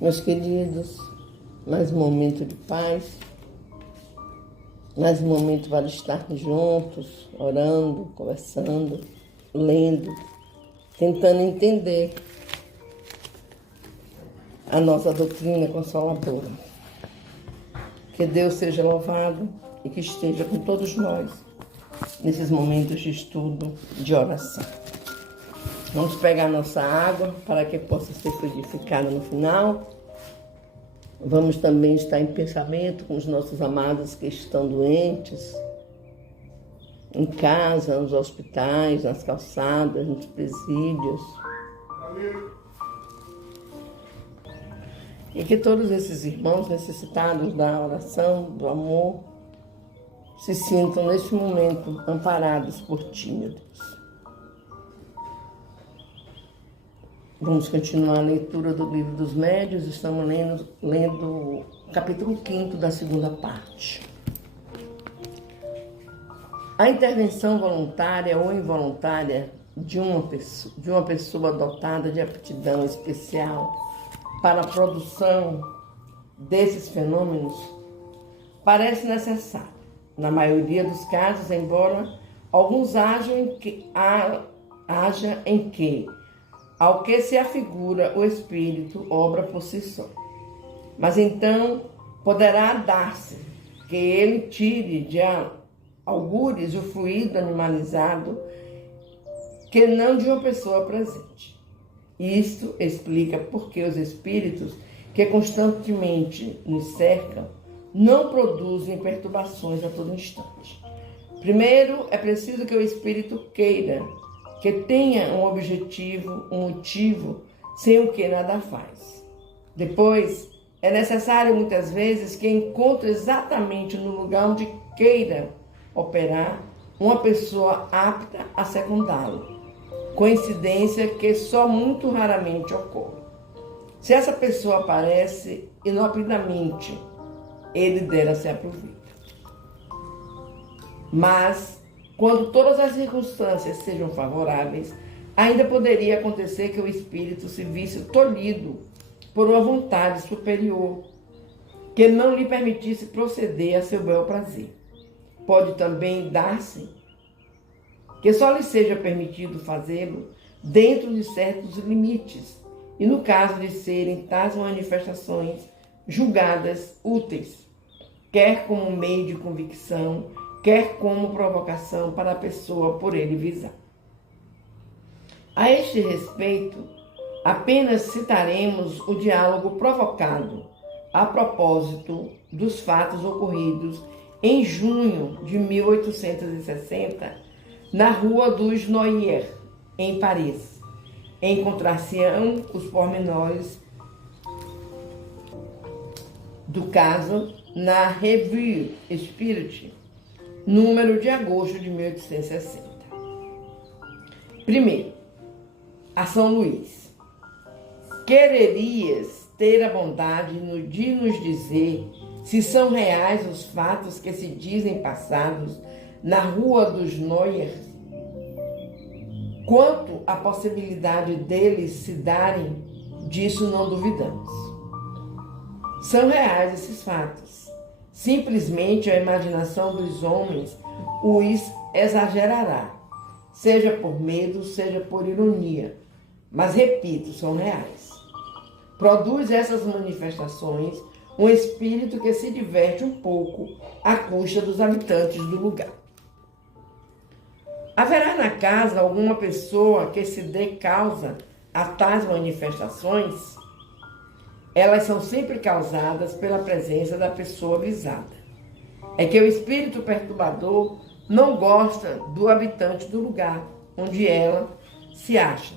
Meus queridos, mais um momento de paz, mais um momento para estarmos juntos, orando, conversando, lendo, tentando entender a nossa doutrina consoladora. Que Deus seja louvado e que esteja com todos nós nesses momentos de estudo, de oração. Vamos pegar nossa água para que possa ser fluidificada no final. Vamos também estar em pensamento com os nossos amados que estão doentes, em casa, nos hospitais, nas calçadas, nos presídios. E que todos esses irmãos necessitados da oração, do amor, se sintam neste momento amparados por ti, meu Deus. Vamos continuar a leitura do Livro dos Médiuns. Estamos lendo o capítulo 5 da segunda parte. A intervenção voluntária ou involuntária de uma pessoa dotada de aptidão especial para a produção desses fenômenos parece necessária. Na maioria dos casos, embora alguns haja em que ao que se afigura o espírito, obra por si só. Mas então poderá dar-se que ele tire de algures o fluido animalizado que não de uma pessoa presente. Isto explica porque os espíritos que constantemente nos cercam não produzem perturbações a todo instante. Primeiro, é preciso que o espírito queira, que tenha um objetivo, um motivo, sem o que nada faz. Depois, é necessário muitas vezes que encontre exatamente no lugar onde queira operar uma pessoa apta a secundá-lo. Coincidência que só muito raramente ocorre. Se essa pessoa aparece inopinadamente, ele dela se aproveita. Mas quando todas as circunstâncias sejam favoráveis, ainda poderia acontecer que o espírito se visse tolhido por uma vontade superior, que não lhe permitisse proceder a seu bel prazer. Pode também dar-se que só lhe seja permitido fazê-lo dentro de certos limites, e no caso de serem tais manifestações julgadas úteis, quer como meio de convicção, quer como provocação para a pessoa por ele visar. A este respeito, apenas citaremos o diálogo provocado a propósito dos fatos ocorridos em junho de 1860 na Rua dos Noyers, em Paris. Encontrar-se-ão os pormenores do caso na Revue Spirit, número de agosto de 1860. Primeiro, a São Luís. Quererias ter a bondade de nos dizer se são reais os fatos que se dizem passados na Rua dos Noyers? Quanto à possibilidade deles se darem, disso não duvidamos. São reais esses fatos. Simplesmente a imaginação dos homens os exagerará, seja por medo, seja por ironia. Mas, repito, são reais. Produz essas manifestações um espírito que se diverte um pouco à custa dos habitantes do lugar. Haverá na casa alguma pessoa que se dê causa a tais manifestações? Elas são sempre causadas pela presença da pessoa visada. É que o espírito perturbador não gosta do habitante do lugar onde ela se acha.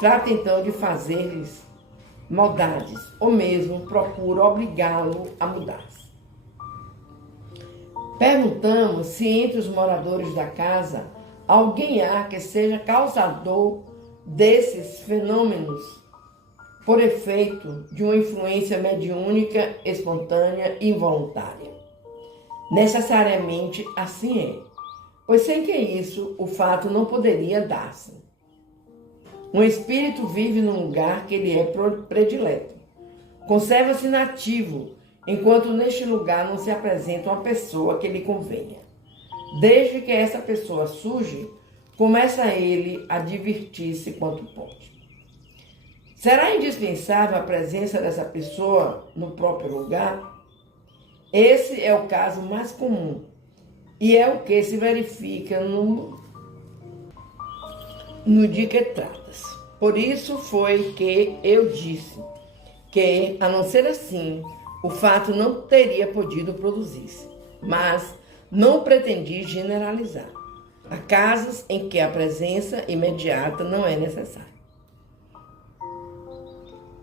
Trata então de fazer-lhes maldades, ou mesmo procura obrigá-lo a mudar-se. Perguntamos se entre os moradores da casa alguém há que seja causador desses fenômenos por efeito de uma influência mediúnica, espontânea e involuntária. Necessariamente assim é, pois sem que isso o fato não poderia dar-se. Um espírito vive num lugar que lhe é predileto. conserva-se inativo, enquanto neste lugar não se apresenta uma pessoa que lhe convenha. Desde que essa pessoa surge, começa ele a divertir-se quanto pode. Será indispensável a presença dessa pessoa no próprio lugar? Esse é o caso mais comum e é o que se verifica no dia que tratas. Por isso foi que eu disse que, a não ser assim, o fato não teria podido produzir-se, mas não pretendi generalizar. Há casos em que a presença imediata não é necessária.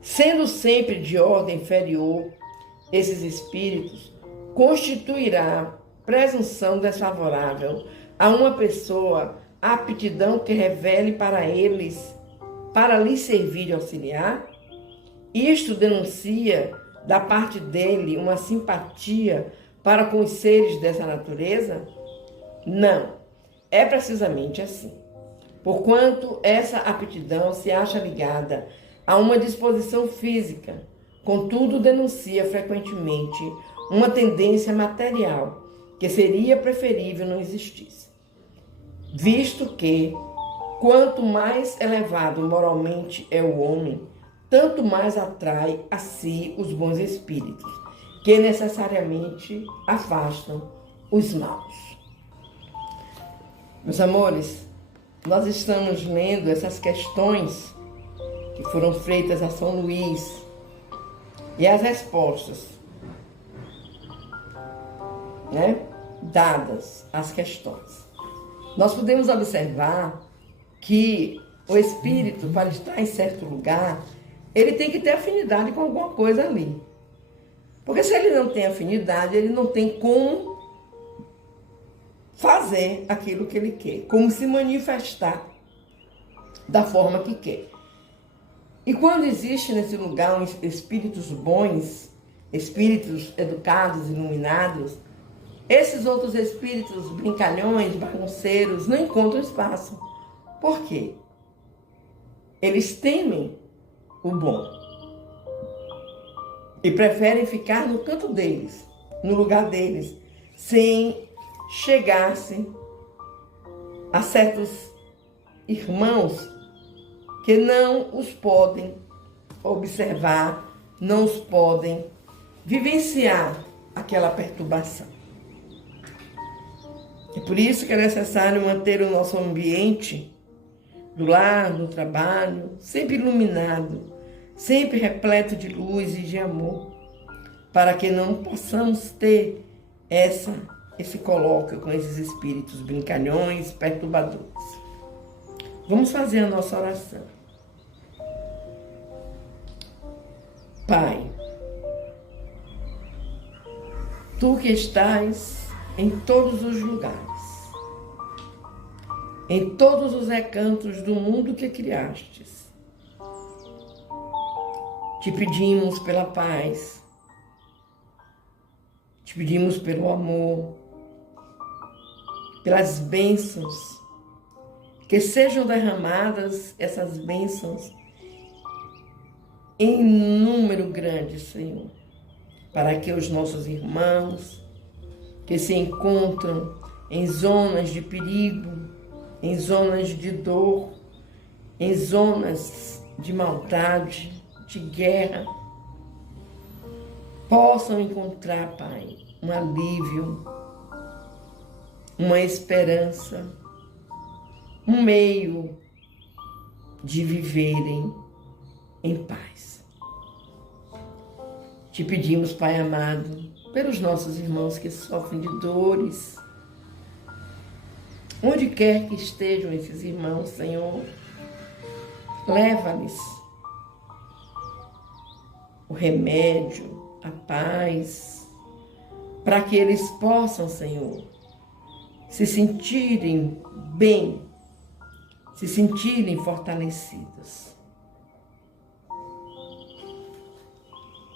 Sendo sempre de ordem inferior, esses espíritos constituirá presunção desfavorável a uma pessoa a aptidão que revele para eles, para lhes servir de auxiliar? Isto denuncia da parte dele uma simpatia para com os seres dessa natureza? Não, é precisamente assim. Porquanto essa aptidão se acha ligada a uma disposição física, contudo denuncia frequentemente uma tendência material que seria preferível não existisse. Visto que, quanto mais elevado moralmente é o homem, tanto mais atrai a si os bons espíritos, que necessariamente afastam os maus. Meus amores, nós estamos lendo essas questões que foram feitas a São Luís e as respostas, dadas às questões. Nós podemos observar que o espírito, para estar em certo lugar, ele tem que ter afinidade com alguma coisa ali. Porque se ele não tem afinidade, ele não tem como fazer aquilo que ele quer, como se manifestar da forma que quer. E quando existe nesse lugar espíritos bons, espíritos educados, iluminados, esses outros espíritos brincalhões, bagunceiros, não encontram espaço. Por quê? Eles temem o bom e preferem ficar no canto deles, no lugar deles, sem chegar-se a certos irmãos que não os podem observar, não os podem vivenciar aquela perturbação. É por isso que é necessário manter o nosso ambiente do lar, do trabalho, sempre iluminado, sempre repleto de luz e de amor, para que não possamos ter esse colóquio com esses espíritos brincalhões, perturbadores. Vamos fazer a nossa oração. Pai, Tu que estás em todos os lugares, em todos os recantos do mundo que criastes, te pedimos pela paz, te pedimos pelo amor, pelas bênçãos, que sejam derramadas essas bênçãos em número grande, Senhor, para que os nossos irmãos que se encontram em zonas de perigo, em zonas de dor, em zonas de maldade, de guerra, possam encontrar, Pai, um alívio, uma esperança, um meio de viverem em paz. Te pedimos, Pai amado, pelos nossos irmãos que sofrem de dores, onde quer que estejam esses irmãos, Senhor, leva-lhes o remédio, a paz, para que eles possam, Senhor, se sentirem bem, se sentirem fortalecidos.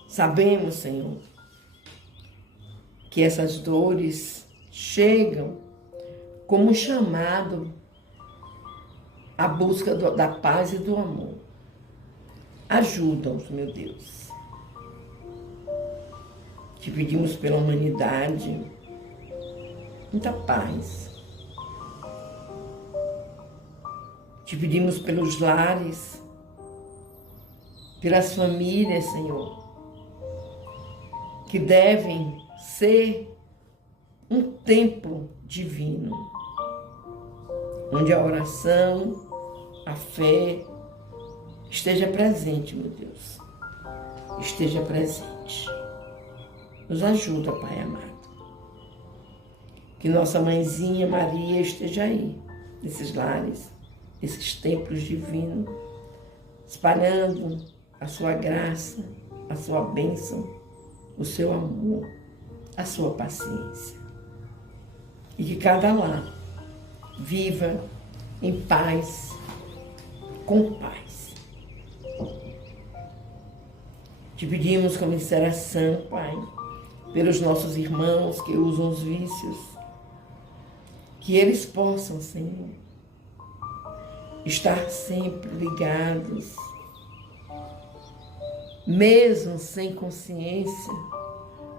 Sabemos, Senhor, que essas dores chegam como um chamado à busca da paz e do amor. Ajuda-nos, meu Deus. Te pedimos pela humanidade, muita paz. Te pedimos pelos lares, pelas famílias, Senhor, que devem ser um templo divino, onde a oração, a fé esteja presente, meu Deus. Esteja presente. Nos ajuda, Pai amado. Que nossa mãezinha Maria esteja aí, nesses lares, nesses templos divinos, espalhando a sua graça, a sua bênção, o seu amor, a sua paciência. E que cada lar viva em paz, com paz. Te pedimos com miseração, Pai, pelos nossos irmãos que usam os vícios, que eles possam, Senhor, estar sempre ligados, mesmo sem consciência,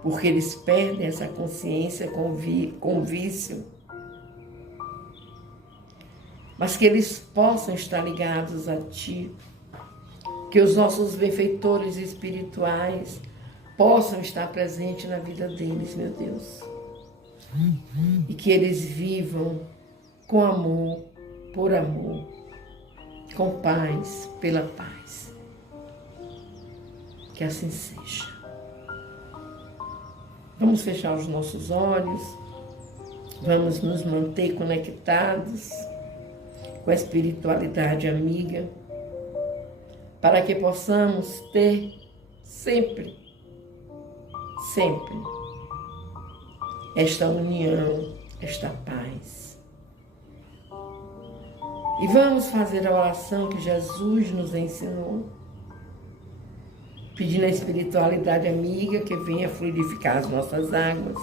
porque eles perdem essa consciência com o vício, mas que eles possam estar ligados a Ti, que os nossos benfeitores espirituais possam estar presentes na vida deles, meu Deus, e que eles vivam com amor, por amor, com paz, pela paz. Que assim seja. Vamos fechar os nossos olhos, vamos nos manter conectados com a espiritualidade amiga, para que possamos ter sempre esta união, esta paz. E vamos fazer a oração que Jesus nos ensinou, pedindo à espiritualidade amiga que venha fluidificar as nossas águas,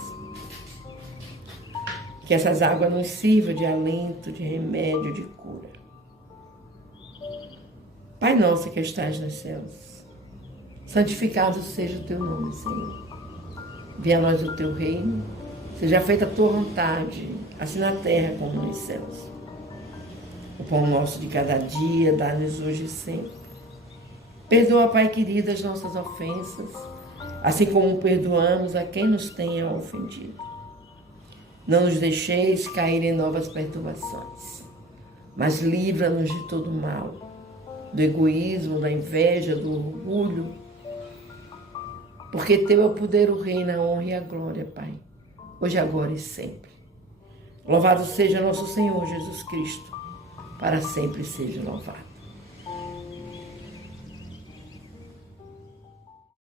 que essas águas nos sirvam de alento, de remédio, de cura. Pai nosso que estás nos céus, santificado seja o teu nome, Senhor. Venha a nós o teu reino, seja feita a tua vontade, assim na terra como nos céus. O pão nosso de cada dia, dá-nos hoje e sempre. Perdoa, Pai querido, as nossas ofensas, assim como perdoamos a quem nos tenha ofendido. Não nos deixeis cair em novas perturbações, mas livra-nos de todo mal, do egoísmo, da inveja, do orgulho, porque teu é o poder, o reino, a honra e a glória, Pai, hoje, agora e sempre. Louvado seja nosso Senhor Jesus Cristo, para sempre seja louvado.